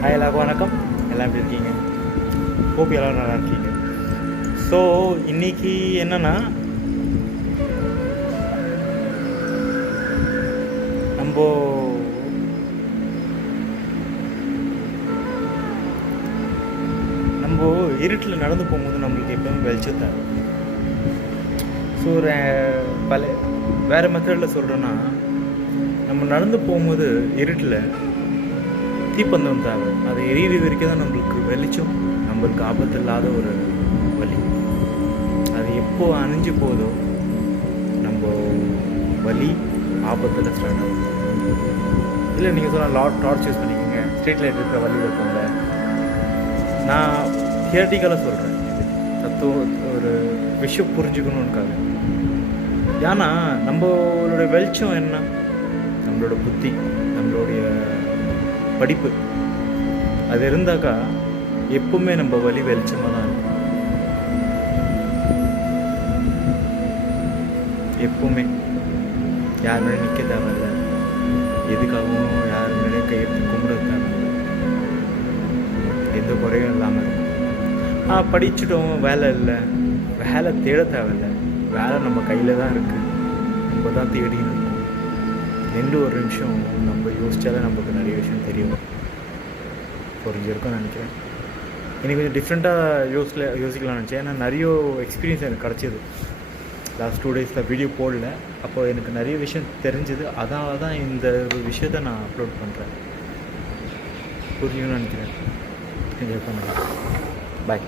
Hi எல்லாருக்கும் வணக்கம். எல்லாம் எப்படி இருக்கீங்க? ஹோப் எல்லோரும் நல்லா இருக்கீங்க. ஸோ இன்றைக்கி என்னென்னா, நம்ம இருட்டில் நடந்து போகும்போது நம்மளுக்கு எப்போவுமே வெளிச்சத்தை. ஸோ வேறு மெத்தடில் சொல்கிறேன்னா, நம்ம நடந்து போகும்போது இருட்டில் தீப்பந்தம் தேவை. அது எரியிற வரைக்கும் தான் நம்மளுக்கு வெளிச்சம், நம்மளுக்கு ஆபத்து இல்லாத ஒரு வழி. அது எப்போ அணிஞ்சு போதோ நம்ம வழி ஆபத்தில் ஸ்டார்ட் ஆகும். இல்லை நீங்கள் சொன்னால் டார்ச் யூஸ் பண்ணிக்கோங்க, ஸ்ட்ரீட் லைட் இருக்கிற வழி வைப்போங்க. நான் தியரட்டிக்கலாக சொல்கிறேன், இது தத்துவம் ஒரு விஷயம் புரிஞ்சுக்கணுன்னுக்காக. ஏன்னா நம்மளோட வெளிச்சம் என்ன, நம்மளோட புத்தி, நம்மளுடைய படிப்பு, அது இருந்தாக்கா எப்பவுமே நம்ம வழி வெளிச்சமாக தான் இருக்கும். எப்பவுமே யார் முன்னாடி நிற்க தேவையில்லை, எதுக்காகவும் யார் முன்னாடியே கையெழுத்து கும்பிட தேவையில்லை, எந்த குறையும் இல்லாமல் இருக்கும். படிச்சுட்டோம், வேலை இல்லை, வேலை தேட தேவையில்லை, வேலை நம்ம கையில் தான் இருக்குது, நம்ம தான் தேடின்னு இருக்கோம். ஒரு நிமிஷம் நம்ம யோசித்தாலே நமக்கு நிறைய விஷயம் தெரியும், புரிஞ்சிருக்கும்னு நினைக்கிறேன். எனக்கு கொஞ்சம் டிஃப்ரெண்ட்டாக யோசிக்கலாம்னு நினச்சேன். ஏன்னா நிறைய எக்ஸ்பீரியன்ஸ் எனக்கு கிடச்சிது. லாஸ்ட் 2 டேஸில் வீடியோ போடல, அப்போ எனக்கு நிறைய விஷயம் தெரிஞ்சுது. அதனால தான் இந்த ஒரு விஷயத்தை நான் அப்லோட் பண்ணுறேன். புரியும்னு நினைக்கிறேன். என்ஜாய் பண்ணுறேன். பாய்.